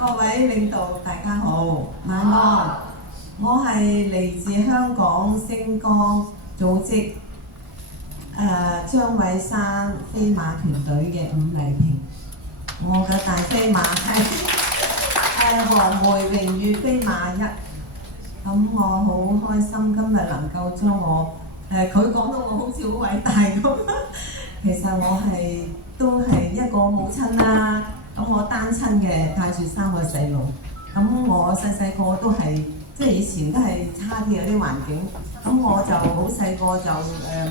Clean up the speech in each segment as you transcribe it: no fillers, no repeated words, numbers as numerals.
各位領導大家好，晚安。我係嚟自香港星光組織張偉山飛馬團隊嘅伍麗萍。我嘅大飛馬係黃梅榮譽飛馬1。咁我好開心今日能夠將我佢講到我好似好偉大咁。其實我都係一個母親啦。咁我單親嘅，帶住3個細路。咁我細個都係即係以前都係差啲有啲環境。咁我就好細個就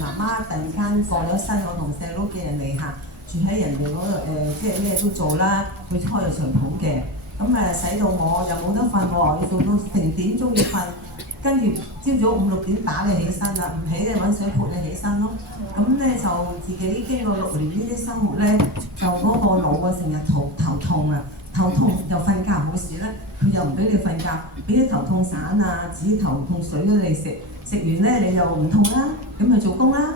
媽媽突然間過咗身，我同細佬寄人籬下，住喺人哋嗰度即係咩都做啦。佢開咗長鋪嘅，咁使到我又冇得瞓喎，要做到成點鐘要瞓。跟住朝早5、6點打你起身啦，唔起你揾水潑你起身咯。咁咧就自己經過6年呢啲生活咧，就嗰個腦啊成日頭痛啊，頭痛又瞓覺冇事咧，佢又唔俾你瞓覺，俾啲頭痛散啊，止頭痛水都你食，食完咧你又唔痛啦，咁咪做工啦，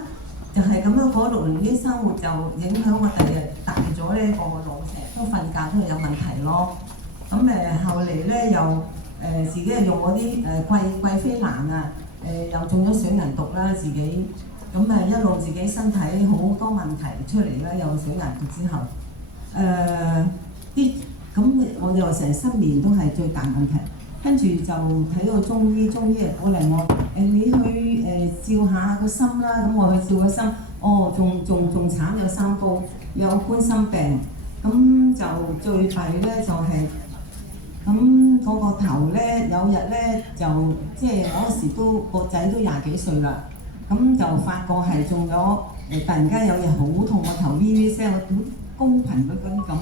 就係咁樣嗰6年啲生活就影響我第日大咗咧，個腦成日都瞓覺都係有問題咯。咁後嚟咧又自己係用嗰啲貴妃蘭啊，又中咗水銀毒啦自己，咁一路自己身體好多問題出嚟啦，有水銀毒之後，咁我又成失眠都係最大問題，跟住就睇到中醫鼓勵我你去照下個心啦，咁我去照個心，仲慘有3高，有冠心病，咁就最弊咧就係、咁嗰個頭咧，有日咧就即係嗰時都個仔都20幾歲啦，咁就發覺係中咗突然間有日好痛個頭，微微聲，高頻嗰種咁，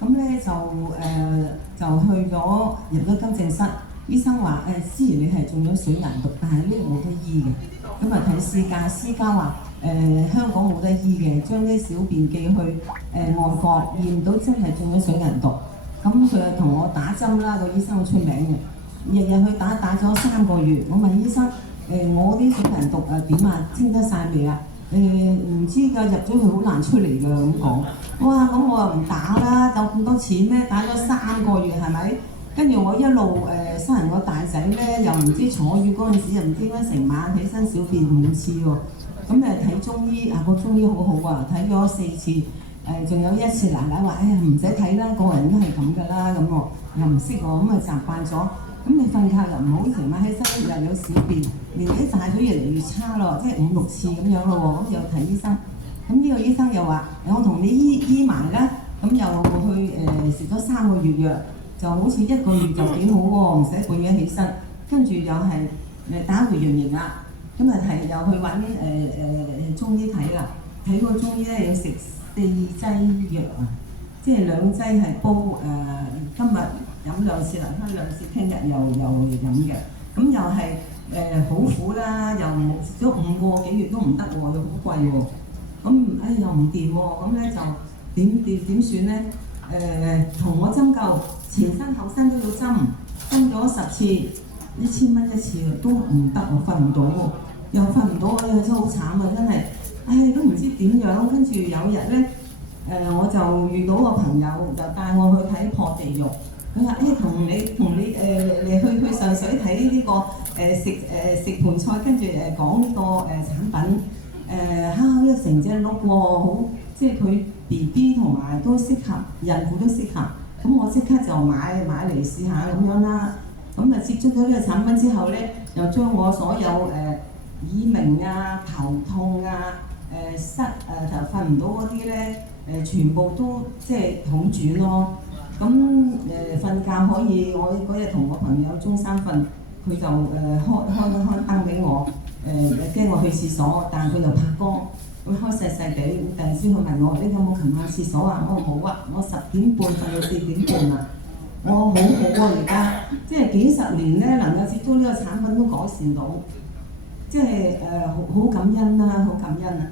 咁咧就去咗入咗急症室，醫生話雖然你係中咗水銀毒，但係呢個冇得醫嘅，咁睇私家話香港冇得醫嘅，將啲小便寄去外國驗到真係中咗水銀毒。咁佢就同我打針啦，個醫生好出名嘅，日日去打咗3個月。我問醫生我啲水銀毒點啊，清得晒未啊？唔知㗎，入咗去好難出嚟㗎咁講。哇！咁我又唔打啦，有咁多錢咩？打咗3個月係咪？跟住我一路生人個大仔咧，又唔知坐月嗰陣時，又唔知點解成晚起身小便5次喎。咁睇中醫個中醫好好啊，睇咗4次。仲有1次奶奶話：唔使睇啦，個人都係咁㗎啦。咁我又唔識喎，咁習慣咗。咁你瞓覺又唔好成晚起身又有小便，連啲大腿越嚟越差咯，即係5、6次咁樣咯喎。咁又睇醫生，咁呢個醫生又話：我同你醫埋啦。咁又去食咗3個月藥，就好似1個月就幾好喎，唔使半夜起身。跟住又係打回原形啦。咁又去揾中醫睇啦，睇個中醫咧要食4劑藥啊，即係2劑係煲今日飲2次，留翻2次，聽日又飲嘅。咁又係好苦啦，又食咗5個幾月都唔得喎，又好貴喎。咁又唔掂喎，咁咧就點算咧？同我針灸，前身後身都要針咗10次，1000蚊1次都唔得，我瞓唔到喎，又瞓唔到，真係好慘啊！真係。都唔知點樣，跟住有日咧，我就遇到個朋友，就帶我去睇破地獄。佢話：同你去上水睇呢個食盤菜，跟住講呢個產品，呢個成隻鹿喎，好即係佢 BB 同埋都適合，孕婦都適合。咁我即刻就買嚟試下咁樣啦。咁接觸咗呢個產品之後咧，又將我所有耳鳴啊、頭痛啊、就瞓唔到嗰啲咧，全部都即係好轉咯。咁瞓覺可以，我嗰日同我朋友中山瞓，佢就開燈俾我，驚我去廁所，但係佢就拍光，咁開細細地。第二朝佢問我：你有冇琴晚廁所啊？我話冇啊，我10點半瞓到4點半啊。我好好啊，而家即係幾十年咧，能夠接觸呢個產品都改善到，即係好感恩啦，好感恩啊！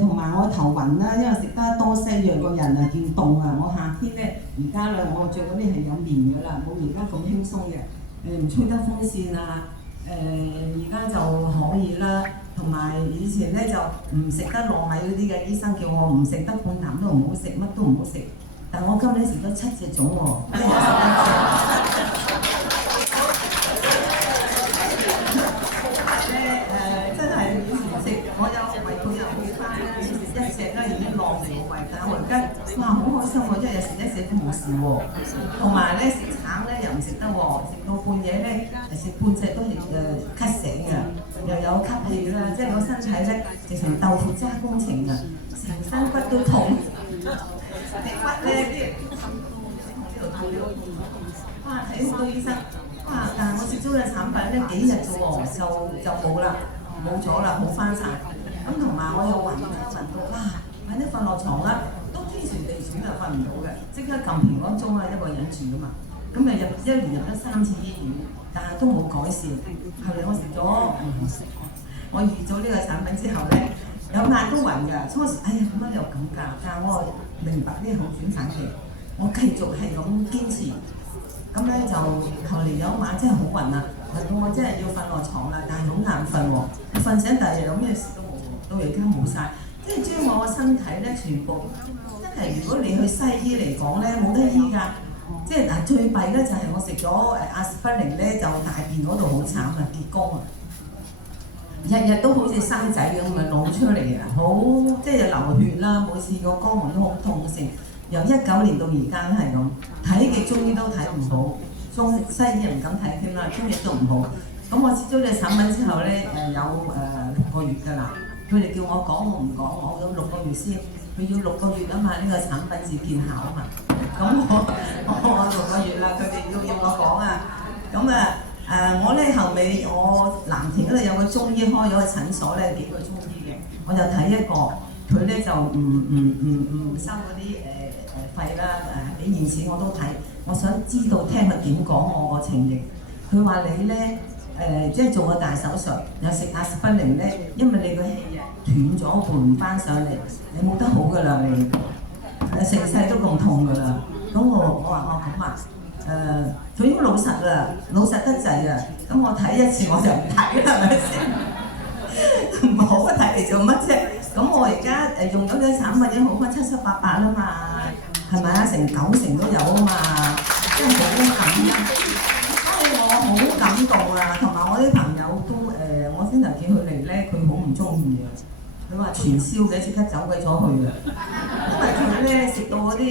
同埋我頭暈啦，因為食得多西藥，個人見凍啊。我夏天咧，而家咧我着嗰啲係有棉㗎啦，冇而家咁輕鬆嘅。唔吹得風扇啊，而家就可以啦。同埋以前咧就唔食得糯米嗰啲嘅，醫生叫我唔食得半啖都唔好食，乜都唔好食。但我今年食咗7隻種喎，一日食1隻。隻都冇事喎。同埋咧食橙咧又唔食得喎，食到半夜咧食半隻都係咳醒嘅，又有吸氣啦，即係個身體咧直情豆腐渣工程啊，成身骨都痛，啲骨咧呢度痛，哇睇好多醫生，哇！但係我食咗嘅產品咧幾日啫喎，就冇啦，冇咗啦，好翻晒。咁同埋我又暈到，哇！快啲瞓落床啦，都天旋地轉就瞓唔到嘅，即刻撳平安鐘啦，一個人住噶嘛。咁咪一年入咗3次醫院，但係都冇改善。後嚟我食咗，我預咗呢個產品之後咧，有晚都暈㗎。初時哎呀點解又咁㗎？但係我明白呢個好轉反期，我繼續係咁堅持。咁咧就後嚟有一晚真係好暈啊！暈到我真係要瞓落床啦，但係好眼瞓喎。瞓醒第二日有咩事都冇，到而家冇晒。即係將我個身體咧全部真係，如果你去西醫嚟講咧冇得醫㗎。即係嗱最弊咧就係我食咗阿司匹靈咧，就大便嗰度好慘啊，結光啊，日日都好似生仔咁啊攞出嚟啊，好即係流血啦，每次個肛門都好痛性。由19年到而家都係咁，睇極中醫都睇唔好，西醫又唔敢睇添啦，中醫都唔好。咁我接咗呢個產品之後咧，有6個月㗎啦。佢哋叫我講，我唔講，我要6個月先。佢要6個月啊嘛，呢個產品至見效啊嘛。咁我6個月啦，佢哋要我講啊。咁我咧後尾我藍田嗰度有個中醫開咗個診所咧，幾個中醫嘅，我就睇一個，佢咧就唔收嗰啲費啦，俾現錢我都睇。我想知道聽佢點講我個情形。佢話你咧即係做個大手術，有食阿司匹靈咧，因為你個氣斷咗，換唔翻上嚟，你冇得好噶啦你，成世都咁痛噶啦。咁我話咁啊，佢已經老實啦，老實得滯啊。咁我睇一次我就唔睇啦，係咪先？唔好睇嚟做乜啫？咁我而家用咗嘅產品已經好翻7、7、8、8啦嘛，係咪啊？成90%都有啊嘛，真係好感恩。我好感動啊，同埋我啲朋友都我先頭見佢嚟咧，佢好唔中意啊。佢話傳銷嘅，即刻走鬼咗去啊！因為佢咧食到嗰啲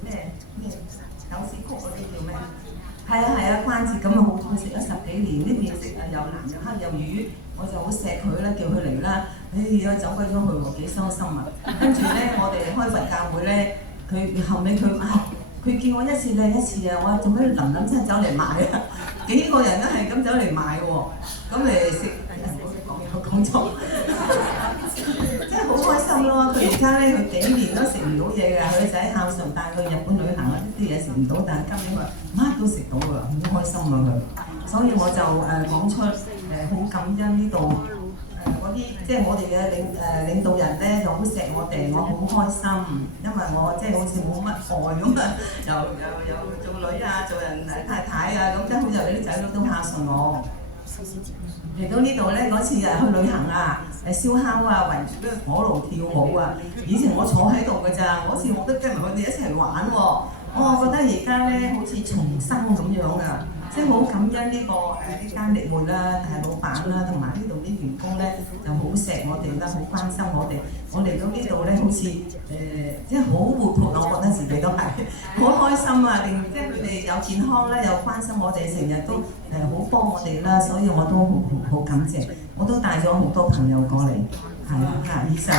咩手撕曲嗰啲叫咩？係啊，關節咁啊，好痛，食咗10幾年，啲麵食啊又藍又黑又魚，我就好錫佢啦，叫佢嚟啦。呀走鬼咗去喎，幾傷心啊！跟住咧，我哋開佛教會咧，佢後尾佢見我一次靚一次啊！我話做咩林真係走嚟買啊？幾個人都係咁走嚟買喎，咁嚟食講錯，真係好開心咯！佢而家咧，佢幾年都食唔到嘢㗎，佢仔孝順帶佢去日本旅行啊，啲嘢食唔到，但係今年佢乜都食到㗎，好開心啊佢！所以我就講出好感恩呢度。嗰啲即係我哋嘅領導人咧，就好錫我哋，我好開心，因為我即係好似冇乜愛咁啊，又做女啊，做人太太啊，咁即係好似有啲仔女都孝順我。嚟到呢度咧，嗰次去旅行啊，燒烤啊，圍住嗰個火爐跳舞啊，以前我坐喺度㗎咋，嗰次我都跟埋佢哋一齊玩喎。我覺得而家咧好似重生咁樣啊！即係好感恩呢間力會啦、大老闆啦，同埋呢度啲員工咧就好錫我哋啦，好關心我哋。我嚟到呢度咧，好似即係好活潑，我覺得自己都係好開心啊！即係佢哋有健康啦，又關心我哋，成日都好幫我哋啦，所以我都好感謝。我都帶咗好多朋友過嚟，係以上。